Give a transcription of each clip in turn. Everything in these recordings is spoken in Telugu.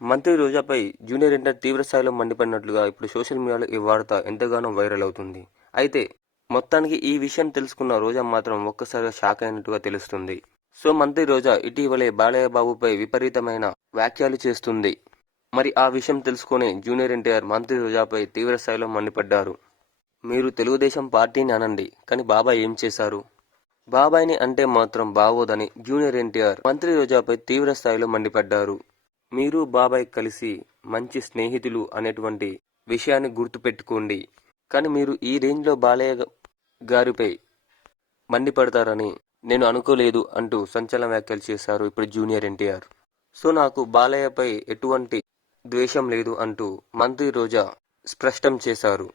మంత్రి రోజాపై జూనియర్ ఎన్టీఆర్ తీవ్ర స్థాయిలో మండిపడినట్లుగా ఇప్పుడు సోషల్ మీడియాలో ఈ వార్త ఎంతగానో వైరల్ అవుతుంది. అయితే మొత్తానికి ఈ విషయం తెలుసుకున్న రోజా మాత్రం ఒక్కసారిగా షాక్ అయినట్టుగా తెలుస్తుంది. సో మంత్రి రోజా ఇటీవలే బాలయ్య బాబుపై విపరీతమైన వ్యాఖ్యలు చేస్తుంది. మరి ఆ విషయం తెలుసుకునే జూనియర్ ఎన్టీఆర్ మంత్రి రోజాపై తీవ్ర స్థాయిలో మండిపడ్డారు. మీరు తెలుగుదేశం పార్టీని అనండి కానీ బాబాయ్ ఏం చేశారు? బాబాయ్ని అంటే మాత్రం బాగోదని జూనియర్ ఎన్టీఆర్ మంత్రి రోజాపై తీవ్ర స్థాయిలో మండిపడ్డారు. మీరు బాబాయ్ కలిసి మంచి స్నేహితులు అనేటువంటి విషయాన్ని గుర్తుపెట్టుకోండి. కానీ మీరు ఈ రేంజ్లో బాలయ్య గారిపై మండిపడతారని నేను అనుకోలేదు అంటూ సంచలన వ్యాఖ్యలు చేశారు ఇప్పుడు జూనియర్ ఎన్టీఆర్. సో నాకు బాలయ్యపై ఎటువంటి ద్వేషం లేదు అంటూ మంత్రి రోజా స్పష్టం చేశారు.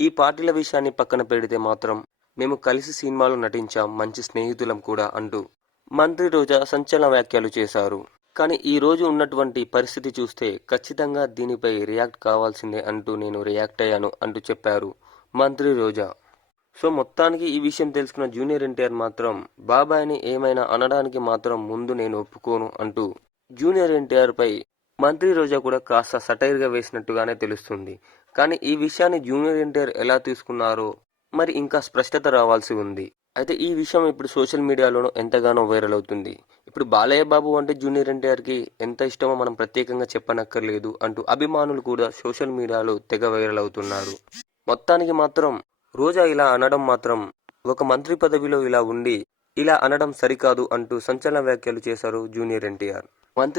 ఈ పార్టీల విషయాన్ని పక్కన పెడితే మాత్రం మేము కలిసి సినిమాలో నటించాం మంచి స్నేహితులం కూడా అంటూ మంత్రి రోజా సంచలన వ్యాఖ్యలు చేశారు. కానీ ఈ రోజు ఉన్నటువంటి పరిస్థితి చూస్తే ఖచ్చితంగా దీనిపై రియాక్ట్ కావాల్సిందే అంటూ నేను రియాక్ట్ అయ్యాను అంటూ చెప్పారు మంత్రి రోజా. సో మొత్తానికి ఈ విషయం తెలుసుకున్న జూనియర్ ఎన్టీఆర్ మాత్రం బాబాయ్ని ఏమైనా అనడానికి మాత్రం ముందు నేను ఒప్పుకోను అంటూ జూనియర్ ఎన్టీఆర్ పై మంత్రి రోజా కూడా కాస్త సటైర్గా వేసినట్టుగానే తెలుస్తుంది. కానీ ఈ విషయాన్ని జూనియర్ ఎన్టీఆర్ ఎలా తీసుకున్నారో మరి ఇంకా స్పష్టత రావాల్సి ఉంది. అయితే ఈ విషయం ఇప్పుడు సోషల్ మీడియాలోనూ ఎంతగానో వైరల్ అవుతుంది. ఇప్పుడు బాలయ్య బాబు అంటే జూనియర్ ఎన్టీఆర్కి ఎంత ఇష్టమో మనం ప్రత్యేకంగా చెప్పనక్కర్లేదు అంటూ అభిమానులు కూడా సోషల్ మీడియాలో తెగ వైరల్ అవుతున్నారు. మొత్తానికి మాత్రం రోజా ఇలా అనడం మాత్రం ఒక మంత్రి పదవిలో ఇలా ఉండి ఇలా అనడం సరికాదు అంటూ సంచలన వ్యాఖ్యలు చేశారు జూనియర్ ఎన్టీఆర్. మంత్రి